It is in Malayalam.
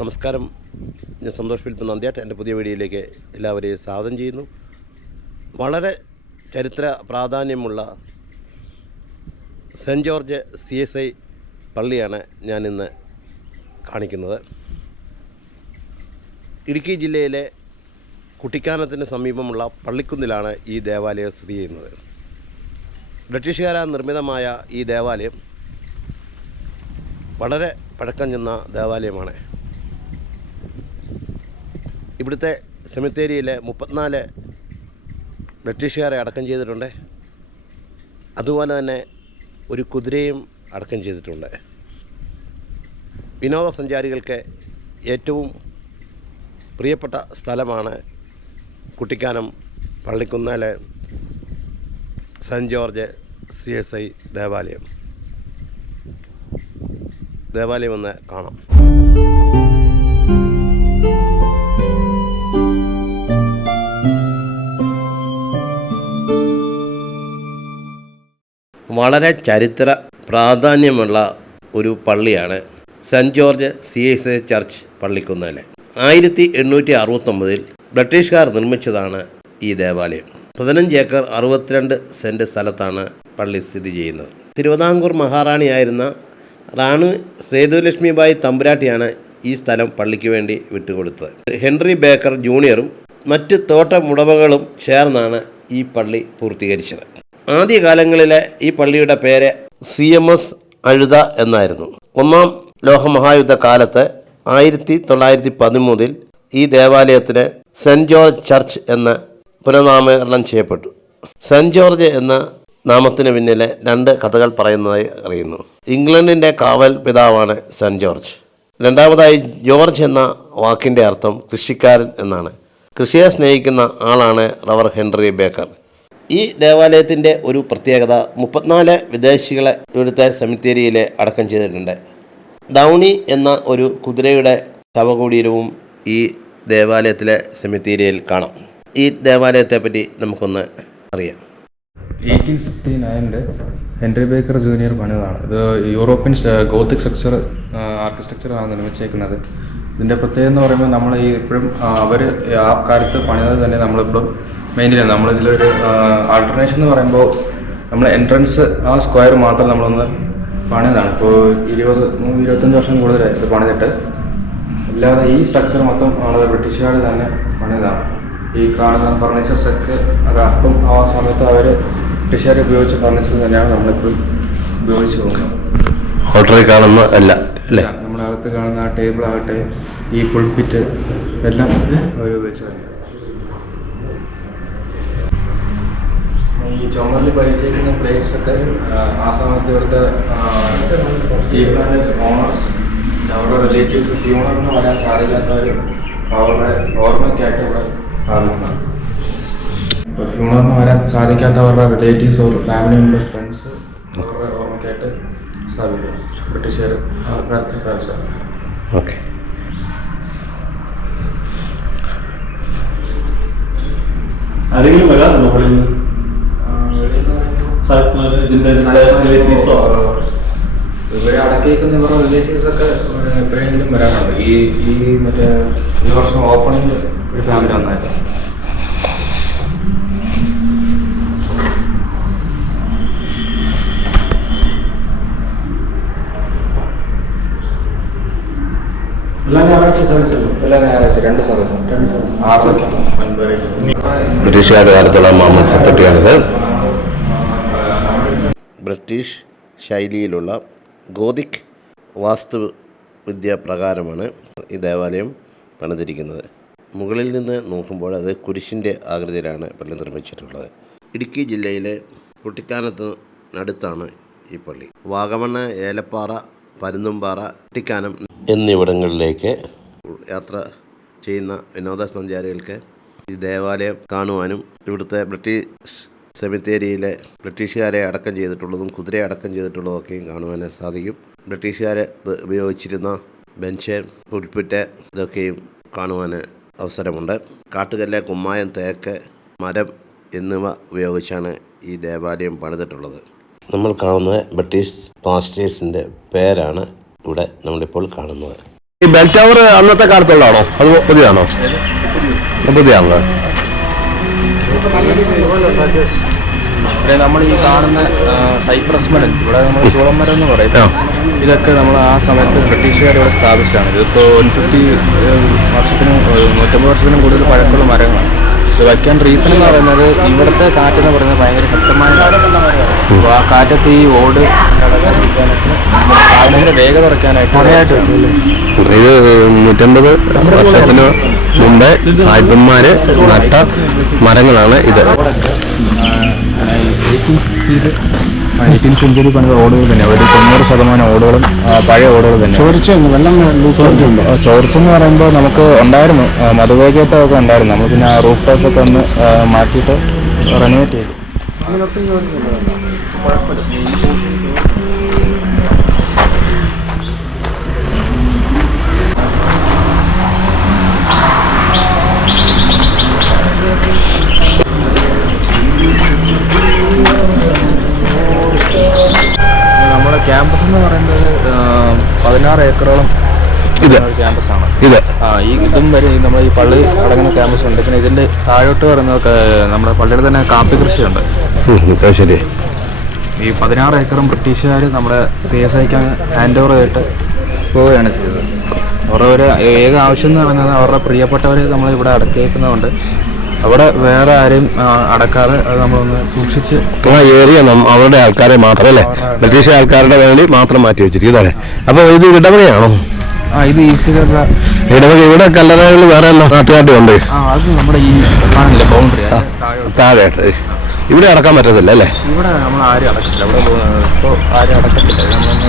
നമസ്കാരം. ഞാൻ സന്തോഷ് വിൽപ്പ് നന്ദിയാട്ട്. എന്റെ പുതിയ വീഡിയോയിലേക്ക് എല്ലാവരെയും സ്വാഗതം ചെയ്യുന്നു. വളരെ ചരിത്ര പ്രാധാന്യമുള്ള saint George C S I പള്ളിയാണ് ഞാനിന്ന് കാണിക്കുന്നത്. ഇടുക്കി ജില്ലയിലെ കുട്ടിക്കാനത്തിന് സമീപമുള്ള പള്ളിക്കുന്നിലാണ് ഈ ദേവാലയം സ്ഥിതി ചെയ്യുന്നത്. ബ്രിട്ടീഷുകാരാൽ നിർമ്മിതമായ ഈ ദേവാലയം വളരെ പഴക്കം ചെന്ന ദേവാലയമാണ്. ഇവിടുത്തെ സെമിത്തേരിയിലെ മുപ്പത്തിനാല് ബ്രിട്ടീഷുകാരെ അടക്കം ചെയ്തിട്ടുണ്ട്. അതുപോലെ തന്നെ ഒരു കുതിരയും അടക്കം ചെയ്തിട്ടുണ്ട്. വിനോദസഞ്ചാരികൾക്ക് ഏറ്റവും പ്രിയപ്പെട്ട സ്ഥലമാണ് Kuttikkanam പള്ളിക്കുന്നാലെ saint George C S I ദേവാലയം. ദേവാലയം ഒന്ന് കാണാം. വളരെ ചരിത്ര പ്രാധാന്യമുള്ള ഒരു പള്ളിയാണ് saint George C S A church പള്ളിക്കുന്നതിലെ ആയിരത്തി എണ്ണൂറ്റി അറുപത്തൊമ്പതിൽ ബ്രിട്ടീഷുകാർ നിർമ്മിച്ചതാണ് ഈ ദേവാലയം. പതിനഞ്ച് ഏക്കർ അറുപത്തിരണ്ട് സെന്റ് സ്ഥലത്താണ് പള്ളി സ്ഥിതി ചെയ്യുന്നത്. തിരുവിതാംകൂർ മഹാറാണിയായിരുന്ന റാണു സേതുലക്ഷ്മിബായി തമ്പുരാട്ടിയാണ് ഈ സ്ഥലം പള്ളിക്ക് വേണ്ടി വിട്ടുകൊടുത്തത്. ഹെൻറി ബേക്കർ ജൂനിയറും മറ്റ് തോട്ടമുടമകളും ചേർന്നാണ് ഈ പള്ളി പൂർത്തീകരിച്ചത്. ആദ്യകാലങ്ങളിലെ ഈ പള്ളിയുടെ പേര് സി എം എസ് അഴുത എന്നായിരുന്നു. ഒന്നാം ലോകമഹായുദ്ധ കാലത്ത് ആയിരത്തി തൊള്ളായിരത്തി പതിമൂന്നിൽ ഈ ദേവാലയത്തിന് സെന്റ് ജോർജ് ചർച്ച് എന്ന് പുനർനാമകരണം ചെയ്യപ്പെട്ടു. സെന്റ് ജോർജ് എന്ന നാമത്തിന് പിന്നിലെ രണ്ട് കഥകൾ പറയുന്നതായി അറിയുന്നു. ഇംഗ്ലണ്ടിന്റെ കാവൽ പിതാവാണ് സെന്റ് ജോർജ്. രണ്ടാമതായി ജോർജ് എന്ന വാക്കിന്റെ അർത്ഥം കൃഷിക്കാരൻ എന്നാണ്. കൃഷിയെ സ്നേഹിക്കുന്ന ആളാണ് റവർ ഹെൻറി ബേക്കർ. ഈ ദേവാലയത്തിന്റെ ഒരു പ്രത്യേകത മുപ്പത്തിനാല് വിദേശികളെ ഇവിടുത്തെ സെമിത്തേരിയിൽ അടക്കം ചെയ്തിട്ടുണ്ട്. ഡൗണി എന്ന ഒരു കുതിരയുടെ ശവകുടീരവും ഈ ദേവാലയത്തിലെ സെമിത്തേരിയിൽ കാണാം. ഈ ദേവാലയത്തെ പറ്റി നമുക്കൊന്ന് അറിയാം. എയ്റ്റീൻ സിക്സ്റ്റി നയനിൽ ഹെൻറി ബേക്കർ ജൂനിയർ പണിതാണ്. ഇത് യൂറോപ്യൻ ഗോത്തിക് സ്ട്രക്ചർ ആർക്കിടെക്ചറാണ് നിർമ്മിച്ചേക്കുന്നത്. ഇതിന്റെ പ്രത്യേകത എന്ന് പറയുമ്പോൾ നമ്മൾ ഈ ഇപ്പോഴും അവർ ആ കാലത്ത് പണിതത് തന്നെ നമ്മളിപ്പോഴും ചെയ്യുന്നത് നമ്മളിതിലൊരു ആൾട്ടർനേഷൻ എന്ന് പറയുമ്പോൾ നമ്മൾ എൻട്രൻസ് ആ സ്ക്വയർ മാത്രം നമ്മളൊന്ന് പണിതാണ്. ഇപ്പോൾ ഇരുപത് ഇരുപത്തഞ്ച് വർഷം കൂടുതലായി ഇത് പണിതിട്ട്. അല്ലാതെ ഈ സ്ട്രക്ചർ മൊത്തം ആളുകൾ ബ്രിട്ടീഷുകാർ തന്നെ പണിതാണ്. ഈ കാണുന്ന ഫർണിച്ചേഴ്സ് ഒക്കെ അത് അപ്പം ആ സമയത്ത് അവർ ബ്രിട്ടീഷുകാർ ഉപയോഗിച്ച ഫർണിച്ചർ തന്നെയാണ് നമ്മളിപ്പോൾ ഉപയോഗിച്ച് പോകുന്നത്. ഹോട്ടലിൽ കാണുന്ന അല്ല അല്ലേ? നമ്മളകത്ത് കാണുന്ന ആ ടേബിൾ ആകട്ടെ ഈ പുൾപ്പിറ്റ് എല്ലാം അവർ ഉപയോഗിച്ച് തന്നെ ഈ ചുമരിൽ പരിചയിക്കുന്ന പ്ലേറ്റ്സ് ഒക്കെ ആ, സമയത്ത് ഇവിടുത്തെ ടീ പ്ലാനേഴ്സ് ഓണേഴ്സ് അവരുടെ റിലേറ്റീവ്സ് ഫ്യൂണറിന് വരാൻ സാധിക്കാത്തവർ അവരുടെ ഓർമ്മയ്ക്കായിട്ട് ഇവിടെ സ്ഥാപിക്കുന്നതാണ് ഇപ്പോൾ ഫ്യൂണറിന് വരാൻ സാധിക്കാത്തവരുടെ relatives or family members friends അവരുടെ ഓർമ്മയ്ക്കായിട്ട് സ്ഥാപിക്കുക ബ്രിട്ടീഷുകാർ ആൾക്കാർക്ക് സ്ഥാപിച്ചത് ഓക്കെ. ആരെങ്കിലും വരാറുണ്ടോ പള്ളിയിൽ? നിന്ന് ഇതിന്റെ റിലേറ്റീവ്സോ ഇവരെ അടക്കിയിരിക്കുന്ന ഇവരുടെ റിലേറ്റീവ്സ് ഒക്കെ എപ്പോഴെങ്കിലും വരാറുണ്ട്. ഈ ഈ മറ്റേ ഈ വർഷം ഓപ്പണിംഗ് ഒരു ഫാമിലി വന്നായിരുന്നു. എല്ലാ മുഹമ്മദ് സർവീസല്ലോ ബ്രിട്ടീഷ് ശൈലിയിലുള്ള ഗോതിക് വാസ്തു വിദ്യ പ്രകാരമാണ് ഈ ദേവാലയം പണിതിരിക്കുന്നത്. മുകളിൽ നിന്ന് നോക്കുമ്പോൾ അത് കുരിശിന്റെ ആകൃതിയിലാണ് പള്ളി നിർമ്മിച്ചിട്ടുള്ളത്. ഇടുക്കി ജില്ലയിലെ കുട്ടിക്കാനത്ത് അടുത്താണ് ഈ പള്ളി. വാഗമണ്ണ് ഏലപ്പാറ പരുന്തുംപാറ കുട്ടിക്കാനം എന്നിവിടങ്ങളിലേക്ക് യാത്ര ചെയ്യുന്ന വിനോദസഞ്ചാരികൾക്ക് ഈ ദേവാലയം കാണുവാനും ഇവിടുത്തെ ബ്രിട്ടീഷ് സെമിത്തേരിയിലെ ബ്രിട്ടീഷുകാരെ അടക്കം ചെയ്തിട്ടുള്ളതും കുതിരയെ അടക്കം ചെയ്തിട്ടുള്ളതൊക്കെയും കാണുവാൻ സാധിക്കും. ബ്രിട്ടീഷുകാർ ഉപയോഗിച്ചിരുന്ന ബെഞ്ച് പുൽപ്പിറ്റ് ഇതൊക്കെയും കാണുവാൻ അവസരമുണ്ട്. കാട്ടുകല്ല് കുമ്മായം തേക്ക് മരം എന്നിവ ഉപയോഗിച്ചാണ് ഈ ദേവാലയം പണിതിട്ടുള്ളത്. നമ്മൾ കാണുന്നത് ബ്രിട്ടീഷ് പാസ്റ്റേഴ്സിന്റെ പേരാണ് ഇവിടെ നമ്മളിപ്പോൾ കാണുന്നത്. ഈ ബെൽ ടവർ അന്നത്തെ കാലത്തുള്ളതാണോ? അത് പുതിയതാണോ? പുതിയതാണോ? ഇവിടെ നമ്മൾ ഈ കാണുന്ന സൈപ്രസ് മരം. ഇവിടെ നമ്മൾ ചൂളമരം എന്ന് പറയും. ഇതൊക്കെ നമ്മൾ ആ സമയത്ത് ബ്രിട്ടീഷുകാർ ഇവിടെ സ്ഥാപിച്ചതാണ്. ഇതിപ്പോൾ ഒരു ഫിഫ്റ്റി വർഷത്തിനും നൂറ്റമ്പത് വർഷത്തിനും കൂടുതൽ പഴക്കമുള്ള മരങ്ങളാണ്. വയ്ക്കാൻ റീസൺ എന്ന് പറയുന്നത് ഇവിടുത്തെ കാറ്റ് എന്ന് പറയുന്നത് ഭയങ്കര ശക്തമായ കാറ്റാണ്. അപ്പോൾ ആ കാറ്റത്ത് ഈ ഓട് ഭയങ്കര വേഗത കുറയ്ക്കാനായിട്ട് ഇത് നൂറ്റമ്പത് വർഷത്തിന് മുമ്പേ സായിപ്പന്മാര് നട്ട മരങ്ങളാണ് ഇത് എയ്റ്റീൻ സെഞ്ചുറി പണിത ഓടുകൾ തന്നെ. ഒരു തൊണ്ണൂറ് ശതമാനം ഓടുകളും പഴയ ഓടുകൾ തന്നെ. ചോർച്ച വെള്ളം ചോർച്ചെന്ന് പറയുമ്പോൾ നമുക്ക് ഉണ്ടായിരുന്നു. ആ, ഒക്കെ ഉണ്ടായിരുന്നു. നമ്മൾ പിന്നെ റൂഫ് ടോപ്പ് ഒക്കെ ഒന്ന് മാറ്റിയിട്ട് റെനോവേറ്റ് ചെയ്തു. പതിനാറ് ഏക്കറോളം ഇത്. ക്യാമ്പസാണ് ഇത് ആ ഈ ഇതും വരെ ഈ ഈ പള്ളി അടങ്ങുന്ന ക്യാമ്പസ് ഉണ്ട്. പിന്നെ ഇതിന്റെ താഴോട്ട് ക- നമ്മുടെ പള്ളിയുടെ തന്നെ കാപ്പി കൃഷിയുണ്ട്. ഉണ്ട് ശരി. ഈ പതിനാറ് ഏക്കറും ബ്രിട്ടീഷുകാർ നമ്മുടെ സി എസ് ഐക്ക് ഹാൻഡ് ഓവർ ചെയ്തിട്ട് പോവുകയാണ് ചെയ്തത്. അവരുടെ ഒരു ഏക ആവശ്യം എന്ന് പറയുന്നത് അവരുടെ പ്രിയപ്പെട്ടവർ നമ്മൾ ഇവിടെ അടക്കിയേക്കുന്നതുകൊണ്ട് അവിടെ വേറെ ആരെയും അടക്കാതെ അത് നമ്മളൊന്ന് സൂക്ഷിച്ച് ആ ഏരിയ അവരുടെ ആൾക്കാരെ മാത്രം അല്ലേ ബ്രിട്ടീഷ് ആൾക്കാരുടെ വേണ്ടി മാത്രം മാറ്റി വെച്ചിരിക്കുന്നതല്ലേ അപ്പൊ അപ്പോൾ ഇത് ഇടവകയാണോ? ആ ഇത് ഈസ്റ്റ് കേരള ഇടവക ഇവിടെ കല്ലറകൾ വേറെ നാട്ടുകാരുടെ ഉണ്ട്. അത് നമ്മുടെ ഈ ബൗണ്ടറി താഴെ ഇവിടെ അടക്കാൻ പറ്റത്തില്ല അല്ലേ? ഇവിടെ നമ്മൾ ആരും അടക്കത്തില്ല. ഇവിടെ ഇപ്പോൾ ആരും അടക്കത്തില്ല. നമ്മളൊന്ന്